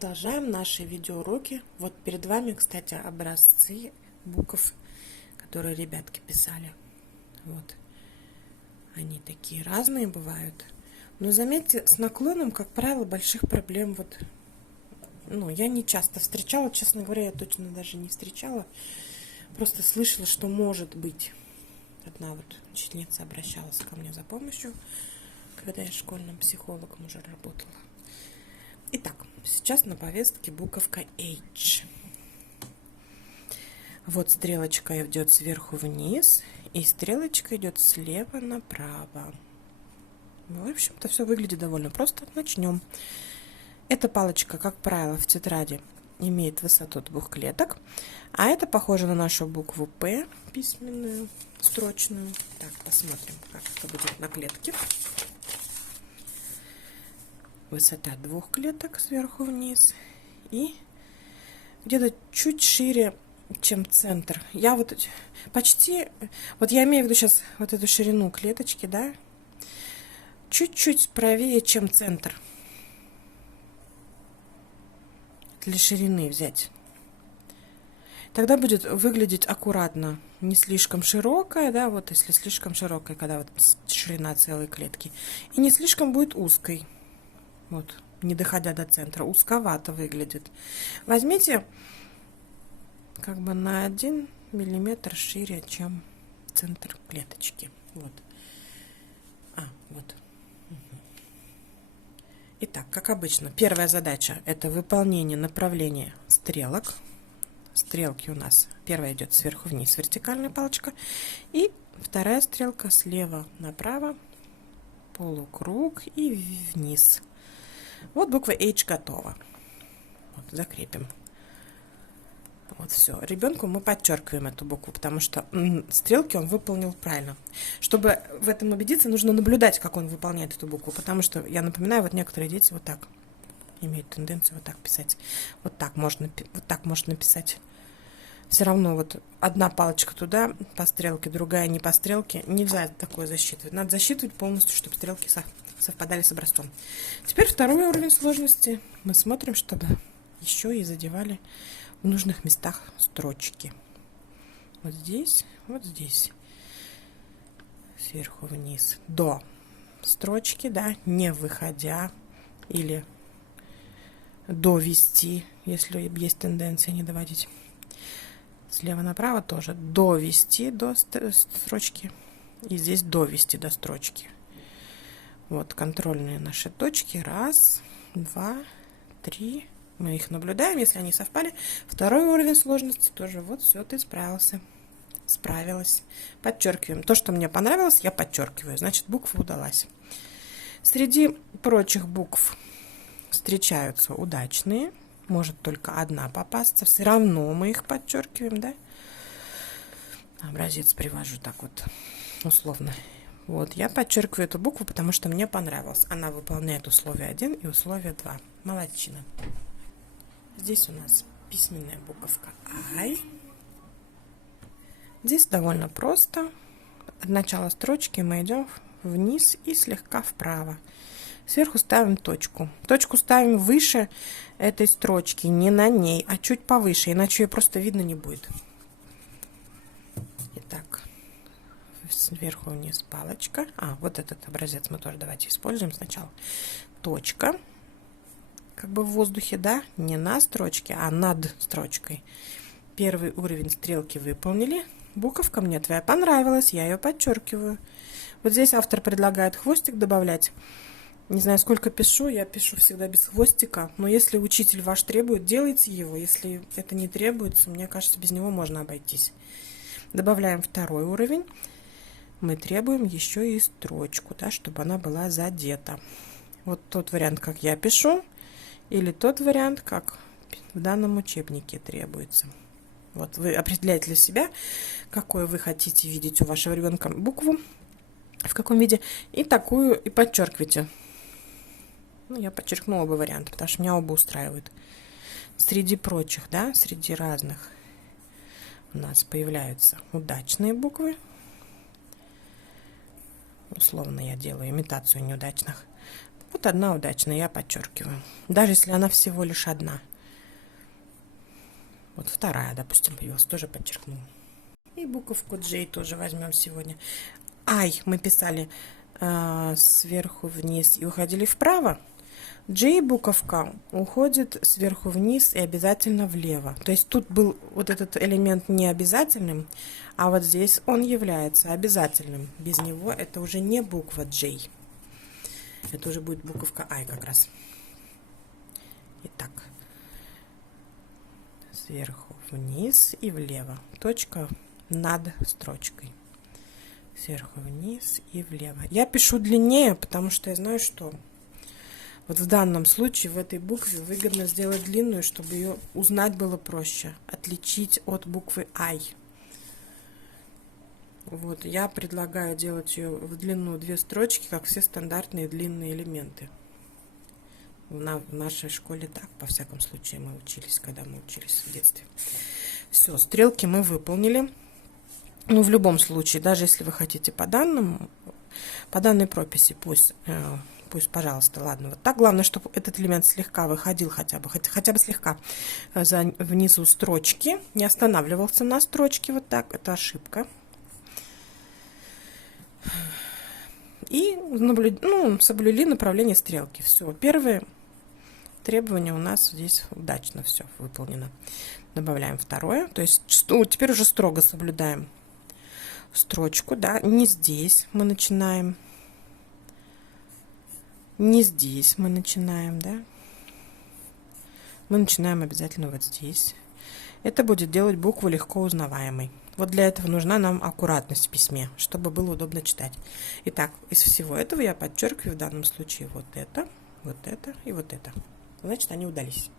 Продолжаем наши видеоуроки. Вот перед вами, кстати, образцы букв, которые ребятки писали. Вот. Они такие разные бывают. Но заметьте, с наклоном, как правило, больших проблем я не часто встречала. Честно говоря, я точно даже не встречала. Просто слышала, что может быть. Одна ученица обращалась ко мне за помощью, когда я школьным психологом уже работала. Итак, сейчас на повестке буковка H. Вот стрелочка идет сверху вниз, и стрелочка идет слева направо. В общем-то, все выглядит довольно просто. Начнем. Эта палочка, как правило, в тетради имеет высоту 2 клеток, а это похоже на нашу букву П, письменную, строчную. Так, посмотрим, как это будет на клетке. Высота 2 клеток сверху вниз и где-то чуть шире, чем центр. Я я имею в виду сейчас вот эту ширину клеточки, да, чуть-чуть правее, чем центр. Для ширины взять. Тогда будет выглядеть аккуратно, не слишком широкая, да, вот если слишком широкая, когда вот ширина целой клетки, и не слишком будет узкой. Вот, не доходя до центра, узковато выглядит. Возьмите как бы на 1 миллиметр шире, чем центр клеточки. Вот. Вот. Итак, как обычно, первая задача – это выполнение направления стрелок. Стрелки у нас первая идет сверху вниз, вертикальная палочка, и вторая стрелка слева направо, полукруг и вниз. Вот буква H готова. Вот, закрепим. Вот все. Ребенку мы подчеркиваем эту букву, потому что стрелки он выполнил правильно. Чтобы в этом убедиться, нужно наблюдать, как он выполняет эту букву. Потому что, я напоминаю, вот некоторые дети вот так имеют тенденцию вот так писать. Вот так можно написать. Все равно вот одна палочка туда по стрелке, другая не по стрелке. Нельзя такое засчитывать. Надо засчитывать полностью, чтобы стрелки совпадали с образцом. Теперь второй уровень сложности. Мы смотрим, чтобы еще и задевали в нужных местах строчки. Вот здесь, сверху вниз до строчки, да, не выходя, или довести, если есть тенденция не доводить. Слева направо тоже довести до строчки, и здесь довести до строчки. Вот контрольные наши точки. 1, 2, 3. Мы их наблюдаем, если они совпали. Второй уровень сложности тоже. Вот все, ты справился. Справилась. Подчеркиваем. То, что мне понравилось, я подчеркиваю. Значит, буква удалась. Среди прочих букв встречаются удачные. Может только одна попасться. Все равно мы их подчеркиваем, да? Образец привожу так вот условно. Вот, я подчеркиваю эту букву, потому что мне понравилось. Она выполняет условие 1 и условие 2. Молодчина. Здесь у нас письменная буковка I. Здесь довольно просто. От начала строчки мы идем вниз и слегка вправо. Сверху ставим точку. Точку ставим выше этой строчки, не на ней, а чуть повыше, иначе ее просто видно не будет. Итак, сверху вниз палочка. Вот этот образец мы тоже давайте используем сначала. Точка. Как бы в воздухе, да, не на строчке, а над строчкой. Первый уровень стрелки выполнили. Буковка мне твоя понравилась, я ее подчеркиваю. Вот здесь автор предлагает хвостик добавлять. Не знаю, сколько пишу, я пишу всегда без хвостика. Но если учитель ваш требует, делайте его. Если это не требуется, мне кажется, без него можно обойтись. Добавляем второй уровень. Мы требуем еще и строчку, да, чтобы она была задета. Вот тот вариант, как я пишу. Или тот вариант, как в данном учебнике требуется. Вот вы определяете для себя, какой вы хотите видеть у вашего ребенка букву, в каком виде, и такую и подчеркивайте. Я подчеркнула оба варианта, потому что меня оба устраивают. Среди прочих, да, среди разных у нас появляются удачные буквы. Условно я делаю имитацию неудачных. Вот одна удачная, я подчеркиваю. Даже если она всего лишь одна. Вот вторая, допустим, появилась, тоже подчеркну. И буковку J тоже возьмем сегодня. I мы писали сверху вниз и уходили вправо. J буковка уходит сверху вниз и обязательно влево. То есть тут был вот этот элемент не обязательным, а вот здесь он является обязательным. Без него это уже не буква J. Это уже будет буковка I как раз. Итак, сверху вниз и влево. Точка над строчкой. Сверху вниз и влево. Я пишу длиннее, потому что я знаю, что вот в данном случае в этой букве выгодно сделать длинную, чтобы ее узнать было проще. Отличить от буквы I. Вот, я предлагаю делать ее в длину 2 строчки, как все стандартные длинные элементы. В нашей школе так, по всяком случае, мы учились, когда мы учились в детстве. Все, стрелки мы выполнили. Ну, в любом случае, даже если вы хотите по данной прописи, пусть, пожалуйста, ладно, вот так. Главное, чтобы этот элемент слегка выходил хотя бы слегка внизу строчки, не останавливался на строчке, вот так, это ошибка. И соблюли направление стрелки. Все, первое требование у нас здесь удачно все выполнено. Добавляем второе, то есть теперь уже строго соблюдаем строчку, да, не здесь мы начинаем, не здесь мы начинаем, да, мы начинаем обязательно вот здесь. Это будет делать букву легко узнаваемой. Вот для этого нужна нам аккуратность в письме, чтобы было удобно читать. Итак, из всего этого я подчеркиваю в данном случае вот это и вот это. Значит, они удались.